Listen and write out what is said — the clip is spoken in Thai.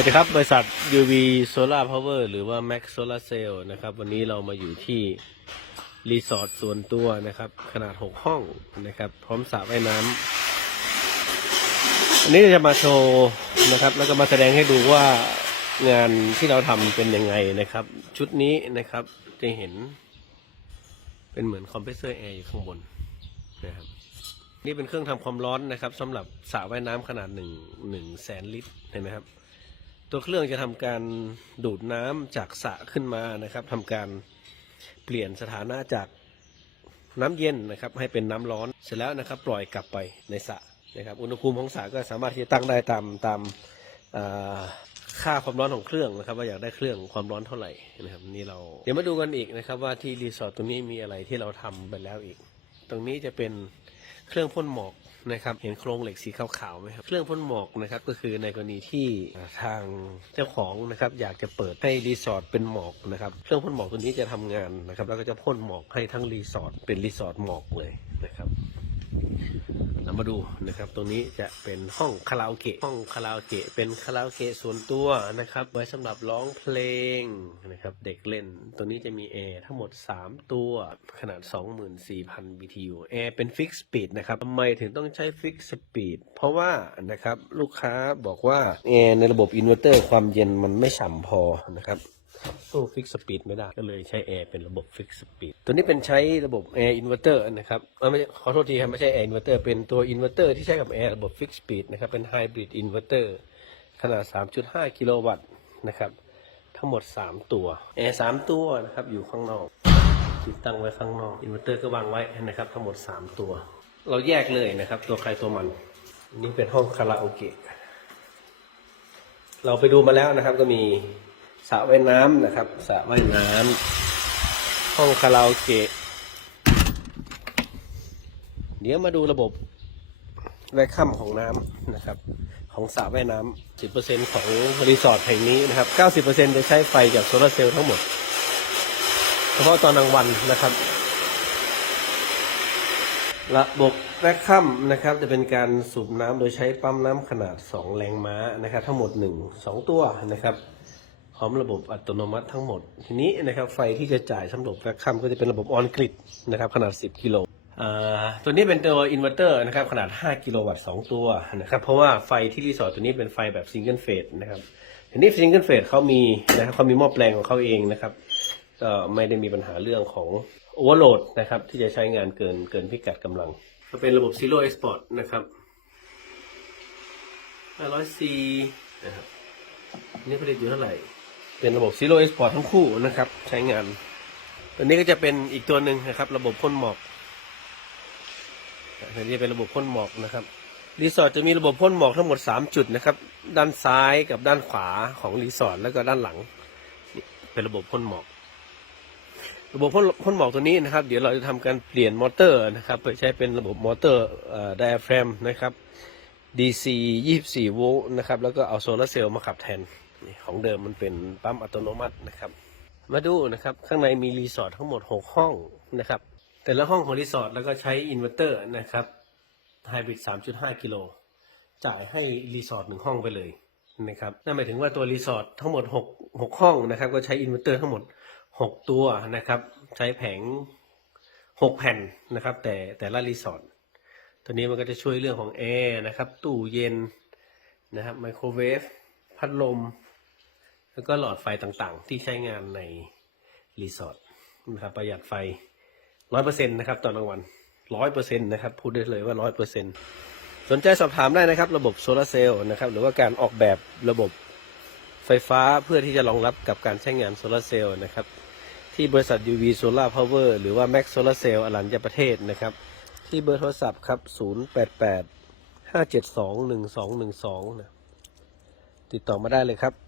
วัสดีครับ บริษัท UV Solar Power หรือว่า Max Solar Cell นะครับ วันนี้เรามาอยู่ที่ รีสอร์ทส่วนตัวนะครับ ขนาด 6 ห้องนะครับ พร้อมสระว่ายน้ำวันนี้จะมาโชว์นะครับ แล้วก็มาแสดงให้ดูว่างานที่เราทำเป็นยังไงนะครับ ชุดนี้นะครับจะเห็น เป็นเหมือนคอมเพรสเซอร์แอร์อยู่ข้างบนนะครับนี่เป็นเครื่องทำความร้อนนะครับสำหรับสระว่ายน้ำขนาดหนึ่งหนึ่งแสนลิตรเห็นไหมครับ ตัวเครื่องจะทำการดูดน้ำจากสระขึ้นมานะครับทำการเปลี่ยนสถานะจากน้ำเย็นนะครับ ให้เป็นน้ำร้อนเสร็จแล้วนะครับ ปล่อยกลับไปในสระนะครับ อุณหภูมิของสระก็สามารถที่จะตั้งได้ตามตามค่าความร้อนของเครื่องนะครับ ว่าอยากได้เครื่องความร้อนเท่าไหร่นะครับ นี่เราเดี๋ยวมาดูกันอีกนะครับ ว่าที่รีสอร์ทตรงนี้มีอะไรที่เราทำไปแล้วอีก ตรงนี้จะเป็น เครื่องพ่นหมอกนะครับเห็นโครงเหล็กสีขาวๆไหมครับเครื่องพ่นหมอกนะครับก็คือในกรณีที่ทางเจ้าของนะครับอยากจะเปิดให้รีสอร์ทเป็นหมอกนะครับเครื่องพ่นหมอกตัวนี้จะทำงานนะครับแล้วก็จะพ่นหมอกให้ทั้งรีสอร์ทเป็นรีสอร์ทหมอกเลยนะครับ เรามาดูนะครับ ตรงนี้จะเป็นห้องคาราโอเกะ ห้องคาราโอเกะเป็นคาราโอเกะส่วนตัวนะครับ ไว้สำหรับร้องเพลงนะครับ เด็กเล่นตัวนี้จะมีแอร์ทั้งหมด 3 ตัว ขนาด 24,000 BTU แอร์เป็นฟิกสปีดนะครับทำไมถึงต้องใช้ฟิกสปีด เพราะว่านะครับลูกค้าบอกว่าแอร์ในระบบอินเวอร์เตอร์ความเย็นมันไม่ฉ่ำพอนะครับ สู้ฟิกสปีดไม่ได้ก็เลยใช้แอร์เป็นระบบฟิกสปีดตัวนี้เป็นใช้ระบบแอร์อินเวอร์เตอร์นะครับไม่ขอโทษทีครับไม่ใช่แอร์อินเวอร์เตอร์เป็นตัวอินเวอร์เตอร์ที่ใช้กับแอร์ระบบฟิกสปีดนะครับเป็นไฮบริดอินเวอร์เตอร์ขนาด 3.5 กิโลวัตต์นะครับทั้งหมด 3 ตัวแอร์3ตัวนะครับอยู่ข้างนอกติดตั้งไว้ข้างนอกอินเวอร์เตอร์ก็วางไว้นะครับทั้งหมด 3 ตัว เราแยกเลยนะครับตัวใครตัวมันนี่เป็นห้องคาราโอเกะเราไปดูมาแล้วนะครับก็มี สระว่ายน้ำนะครับสระว่ายน้ำห้องคาราโอเกะเดี๋ยวมาดูระบบแวคคัมของน้ำนะครับ ของสระว่ายน้ำ10%ของรีสอร์ทแห่งนี้นะครับ90%จะใช้ไฟจากโซลาร์เซลล์ทั้งหมด เฉพาะตอนกลางวันนะครับ ระบบแวคคัมนะครับ จะเป็นการสูบน้ำโดยใช้ปั๊มน้ำขนาด2แรงม้านะครับ ทั้งหมด1 2ตัวนะครับ พร้อมระบบอัตโนมัติทั้งหมด ทีนี้นะครับไฟที่จะจ่ายสำหรับแวคคัมก็จะเป็นระบบออนกริดนะครับขนาด 10 กิโลตัวนี้เป็นตัวอินเวอร์เตอร์นะครับขนาด 5 กิโลวัตต์ 2 ตัวนะครับเพราะว่าไฟที่รีสอร์ทตัวนี้เป็นไฟแบบซิงเกิลเฟสนะครับทีนี้ซิงเกิลเฟสเขามีนะครับเขามีหม้อแปลงของเขาเองนะครับก็ไม่ได้มีปัญหาเรื่องของโอเวอร์โหลดนะครับที่จะใช้งานเกินเกินพิกัดกำลังก็เป็นระบบ Zero Export นะครับ 500C นะครับนี่ผลิตอยู่เท่าไหร่ เป็นระบบ Zero Export ทั้งคู่นะครับ ใช้งาน ตัวนี้ก็จะเป็นอีกตัวหนึ่งนะครับ ระบบพ่นหมอกอันนี้เป็นระบบพ่นหมอกนะครับรีสอร์ทจะมีระบบพ่นหมอกทั้งหมด 3 จุดนะครับ ด้านซ้ายกับด้านขวาของรีสอร์ทแล้วก็ด้านหลังเป็นระบบพ่นหมอก ระบบพ่นพ่นหมอกตัวนี้นะครับ เดี๋ยวเราจะทำการเปลี่ยนมอเตอร์นะครับไปใช้เป็นระบบมอเตอร์ไดอะแฟรมนะครับ DC 24 โวลต์นะครับ แล้วก็เอาโซลาร์เซลล์มาขับแทน ของเดิมมันเป็นปั๊มอัตโนมัตินะครับ มาดูนะครับข้างในมีรีสอร์ททั้งหมด 6 ห้องนะครับ แต่ละห้องของรีสอร์ทแล้วก็ใช้อินเวอร์เตอร์นะครับไฮบริด3.5 กิโล จ่ายให้รีสอร์ทหนึ่งห้องไปเลยนะครับนั่นหมายถึงว่าตัวรีสอร์ททั้งหมด 6 6 ห้องนะครับ ก็ใช้อินเวอร์เตอร์ทั้งหมด 6 ตัวนะครับ ใช้แผง 6 แผ่นนะครับ แต่แต่ละรีสอร์ทตัวนี้มันก็จะช่วยเรื่องของแอร์นะครับ ตู้เย็นนะครับไมโครเวฟพัดลม แล้วก็หลอดไฟต่างๆ ที่ใช้งานในรีสอร์ทนะครับประหยัดไฟร้อยเปอร์เซ็นต์นะครับตอนกลางวันร้อยเปอร์เซ็นต์นะครับพูดได้เลยว่าร้อยเปอร์เซ็นต์สนใจสอบถามได้นะครับ ระบบโซลาร์เซลล์นะครับหรือว่าการออกแบบระบบไฟฟ้าเพื่อที่จะรองรับกับการใช้งานโซลาร์เซลล์นะครับที่บริษัท UV Solar Power หรือว่า Max Solar Cell อรัญญประเทศนะครับ ที่เบอร์โทรศัพท์ครับ 088 572 1212นะติดต่อมาได้เลยครับ